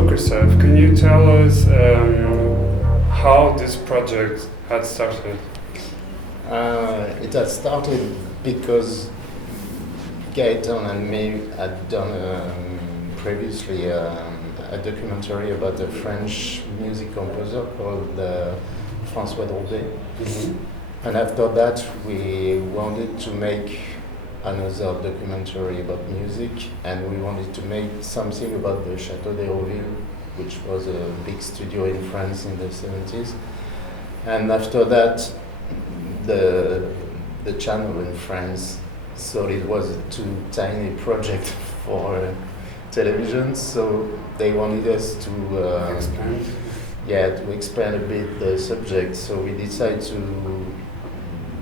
So, Christophe, can you tell us how this project had started? It had started because Gaëtan and me had done previously a documentary about a French music composer called François Droubet. Mm-hmm. And after that, we wanted to make another documentary about music, and we wanted to make something about the Château d'Hérouville, which was a big studio in France in the 70s. And after that, the channel in France thought it was a too tiny project for television, so they wanted us to expand a bit the subject. So we decided to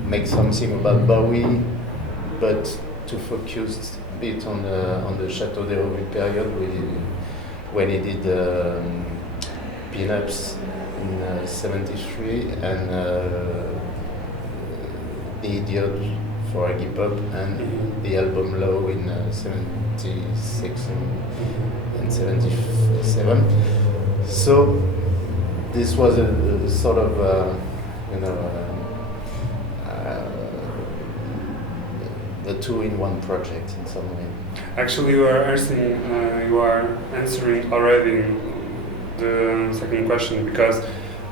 make something about Bowie, but to focus a bit on the Château d'Hérouville period when he did pin-ups in 73 and The Idiot for Iggy Pop and the album Low in 76 and 77. So this was a sort of a two-in-one project in some way. Actually, you are answering already the second question, because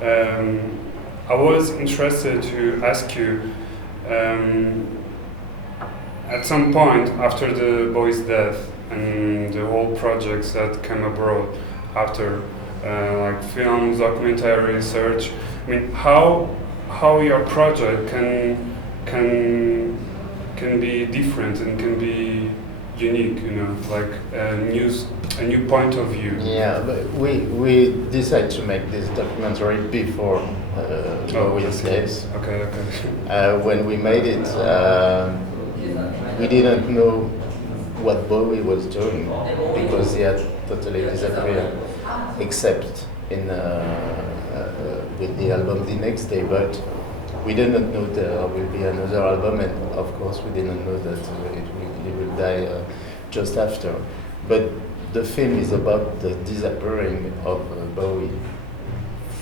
I was interested to ask you, at some point after the Bowie's death and the whole projects that came abroad after, like films, documentary research, I mean, how your project can be different and can be unique, like a new point of view. Yeah, but we decided to make this documentary before Bowie's death. Okay. When we made it, we didn't know what Bowie was doing because he had totally disappeared, except in with the album the next day. But we didn't know there will be another album, and of course we didn't know that he will die just after. But the film is about the disappearing of Bowie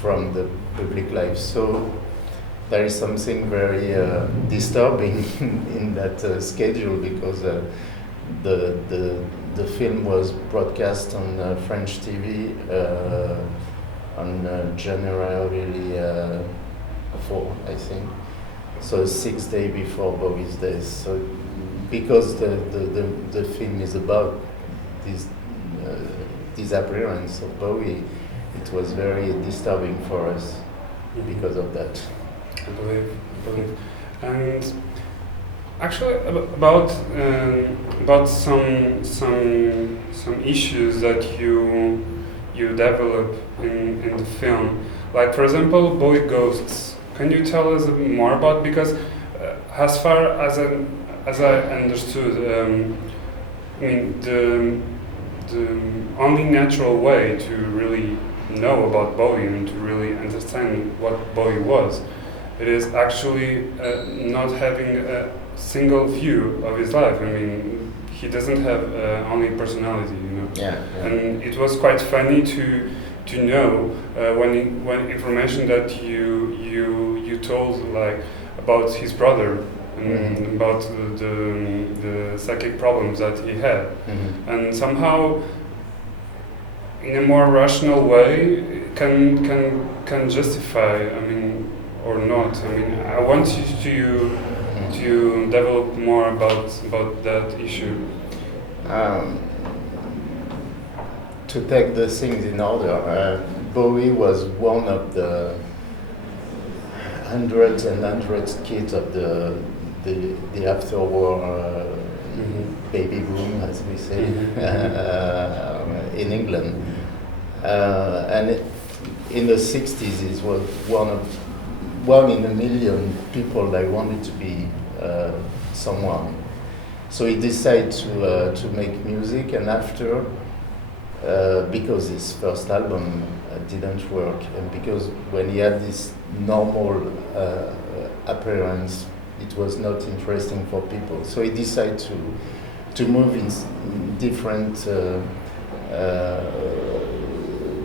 from the public life. So there is something very disturbing in that schedule, because the film was broadcast on French TV on January 4, I think. So 6 days before Bowie's death. So because the film is about this disappearance of Bowie, it was very disturbing for us because of that. I believe. And actually about some issues that you develop in the film, like for example Bowie ghosts. Can you tell us a bit more about, because as far as I understood, I mean the only natural way to really know about Bowie and to really understand what Bowie was, it is actually not having a single view of his life. I mean, he doesn't have only personality, Yeah. And it was quite funny to know when information that you told, like about his brother and about the psychic problems that he had, and somehow in a more rational way can justify, I mean, or not. I mean, I want you to develop more about that issue. To take the things in order, Bowie was one of the hundreds and hundreds kids of the after-war baby boom, as we say, in England. And in the 60s, it was one in a million people that wanted to be someone. So he decided to make music, and after, because his first album didn't work, and because when he had this normal appearance, it was not interesting for people. So he decided to move in different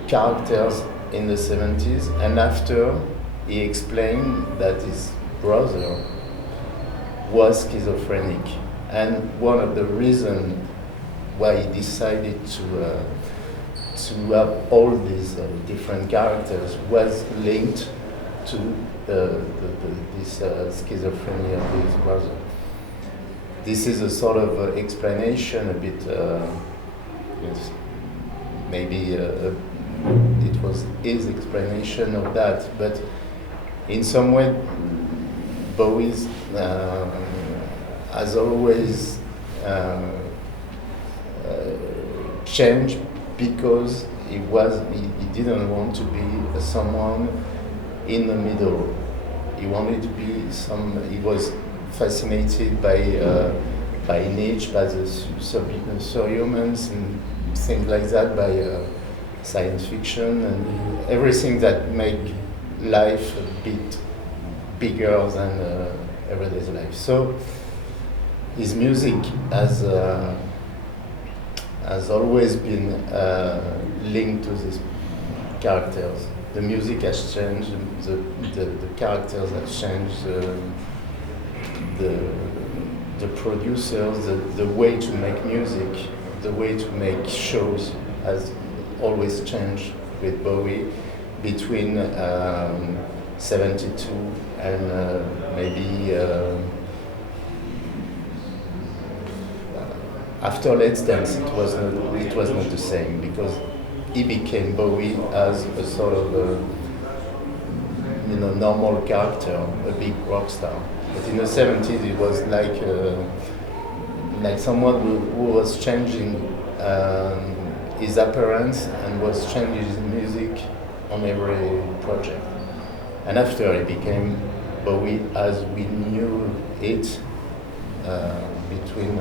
characters in the 70s, and after he explained that his brother was schizophrenic, and one of the reasons why he decided to have all these different characters was linked to this schizophrenia of his brother. This is a sort of explanation, a bit, yes, maybe it was his explanation of that, but in some way Bowie has always changed because he didn't want to be someone in the middle. He wanted to be he was fascinated by niche, by the surhumans and things like that, by science fiction and everything that make life a bit bigger than everyday life. So his music has always been linked to these characters. The music has changed, the characters have changed, the producers, the way to make music, the way to make shows has always changed with Bowie between 72 and maybe after Let's Dance it was not the same, because he became Bowie as a sort of normal character, a big rock star. But in the 70s it was like someone who was changing his appearance and was changing his music on every project. And after he became Bowie as we knew it between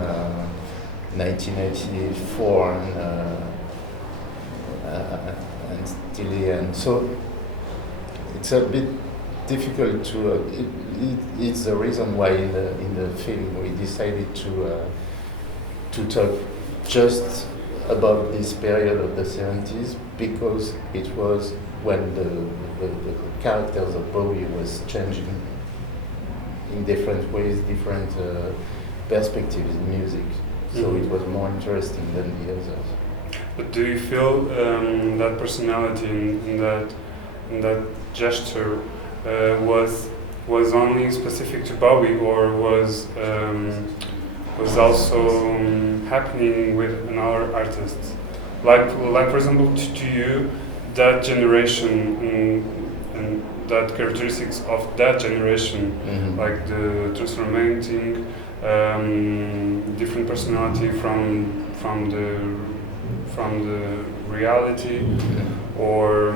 1984 and till the end. So it's a bit difficult to. It's the reason why in the film we decided to talk just about this period of the 70s, because it was when the characters of Bowie was changing in different ways, different perspectives in music. So it was more interesting than the others. But do you feel that personality in that gesture was only specific to Bowie, or was also happening with another artist? Like for example, to you, that generation and that characteristics of that generation, like the transforming, different personality from the reality, or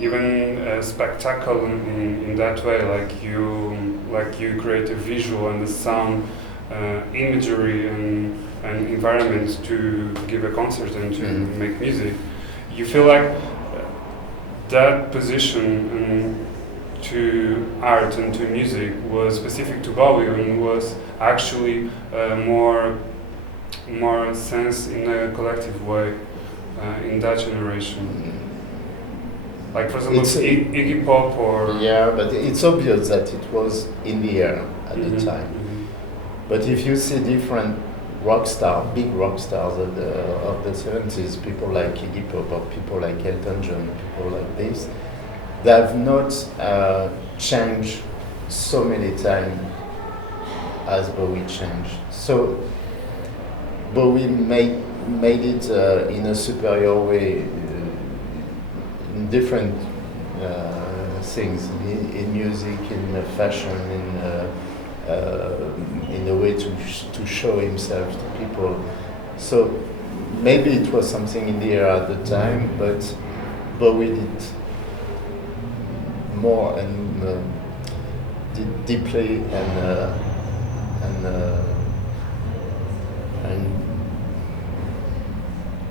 even a spectacle in that way, like you create a visual and the sound, imagery and environment to give a concert and to make music. You feel like that position to art and to music was specific to Bowie and was actually more sense in a collective way in that generation. Like for example, Iggy Pop or... Yeah, but it's obvious that it was in the air at the time. But if you see different big rock stars of the 70s, people like Iggy Pop or people like Elton John, people like this, they have not changed so many times as Bowie changed. So Bowie made it in a superior way, in different things, in music, in fashion, in a way to show himself to people. So maybe it was something in the air at the time, but Bowie did more and did deeply and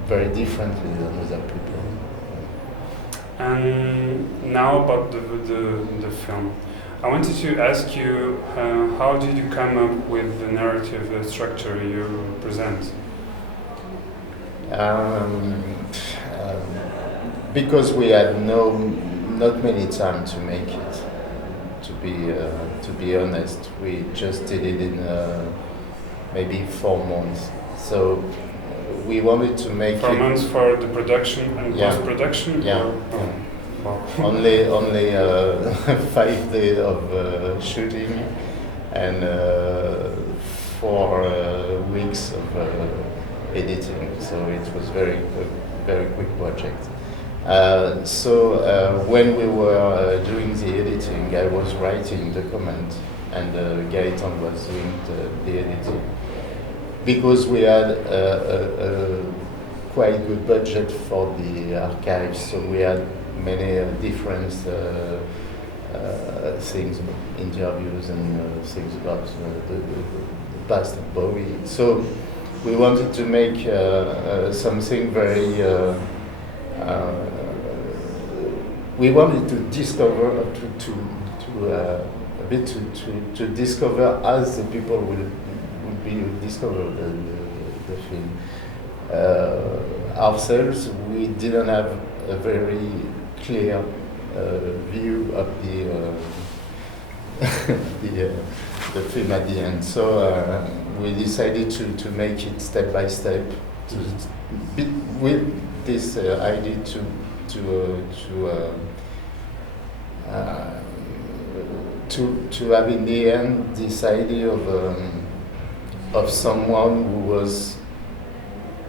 very differently than other people. And now about the film. I wanted to ask you, how did you come up with the narrative structure you present? because we had not many time to make it. To be honest, we just did it in maybe 4 months. So we wanted to make 4 months for the production and Yeah. post-production? Yeah. Or, oh, wow. only 5 days of shooting and 4 weeks of editing. So it was a very quick project. When we were doing the editing, I was writing the comment and Gaëtan was doing the editing. Because we had a quite good budget for the archives, so we had many different things, interviews and things about the past of Bowie. So we wanted to make something very. We wanted to discover to discover as the people would discover the film. Ourselves, we didn't have a very clear view of the film at the end. So we decided to make it step by step, with this idea to have in the end this idea of someone who was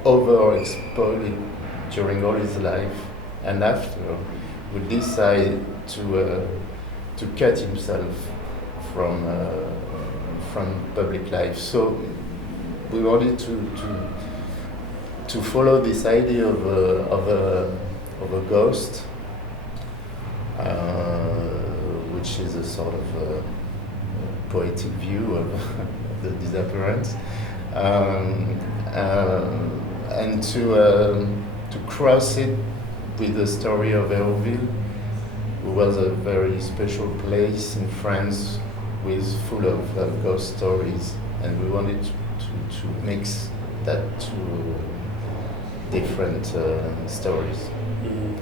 overexploited during all his life, and after would decide to cut himself from public life. So we wanted to follow this idea of a ghost, which is a sort of poetic view of the disappearance, and to cross it with the story of Hérouville, who was a very special place in France full of ghost stories, and we wanted to mix that two different stories. Mm-hmm.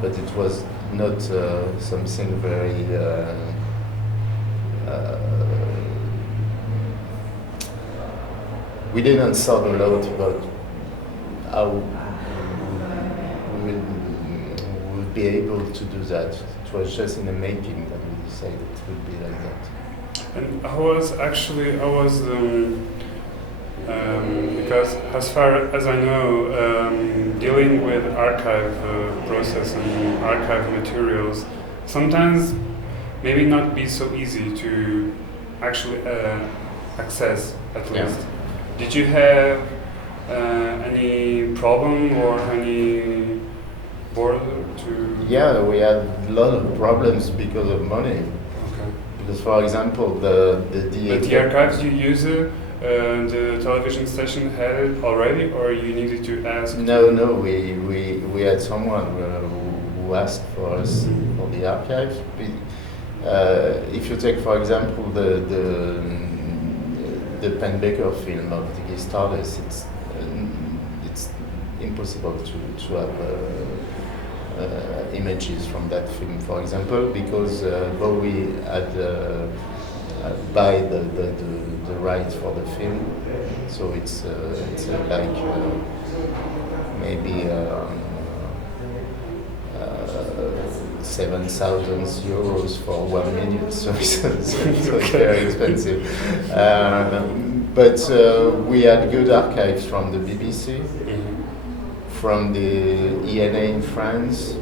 But it was not something very we didn't thought a lot about how we would be able to do that. It was just in the making that we decided it would be like that. And I was because as far as I know, dealing with archive process and archive materials sometimes maybe not be so easy to actually access, at least. Yeah. Did you have any problem or any border to? Yeah, we had a lot of problems because of money. Okay. Because, for example, the But the archives you use, the television station had it already, or you needed to ask? No, we had someone who asked for us for the archives. If you take, for example, the Penbaker film of the Stardust, it's impossible to have images from that film, for example, because Bowie had buy the rights for the film, so it's like maybe 7,000 euros for 1 minute, so it's very expensive. But we had good archives from the BBC, from the ENA in France,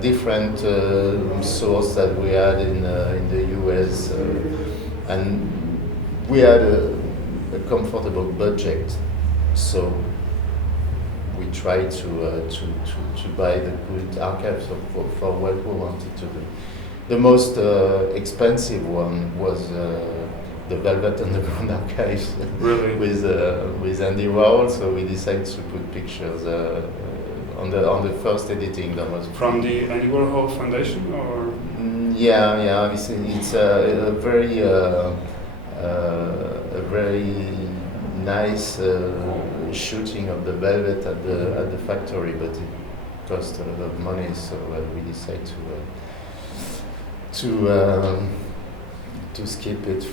different sources that we had in the US, and we had a comfortable budget, so we tried to buy the good archives for what we wanted to do. The most expensive one was the Velvet Underground archives, Really? with Andy Warhol. So we decided to put pictures on the first editing that was From the Andy Warhol Foundation, or? Yeah. It's a very nice shooting of the Velvet at the factory, but cost a lot of money, so we decided to skip it to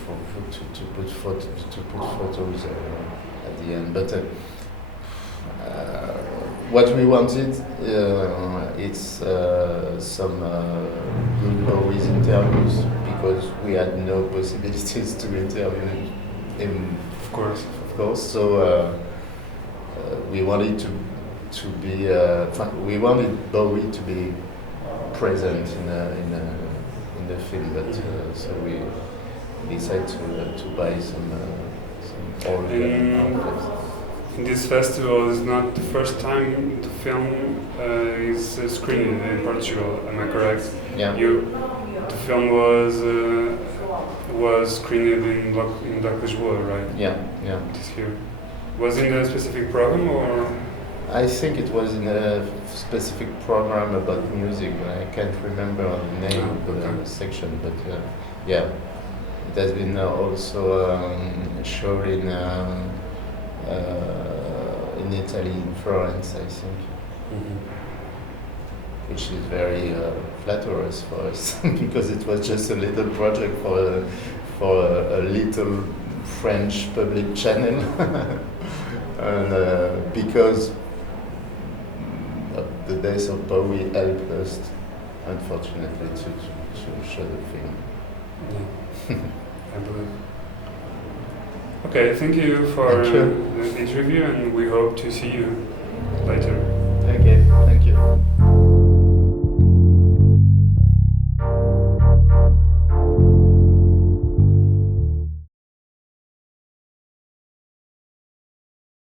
put photos at the end. But what we wanted, it's some good Bowie's interviews, because we had no possibilities to interview him. Of course. So we wanted to be. We wanted Bowie to be present in the film, but so we decided to buy some old artifacts. This festival is not the first time the film is screened in Portugal. Am I correct? Yeah. The film was screened in Doc Lisboa, right? Yeah. This year. Was in a specific program or? I think it was in a specific program about music. I can't remember the name of the section, but yeah, it has been also shown in Italy, in Florence, I think, which is very flatterous for us because it was just a little project for a little French public channel, and because the death of Bowie helped us, unfortunately, to show the film. Yeah, I believe. Okay, thank you for the interview, and we hope to see you later.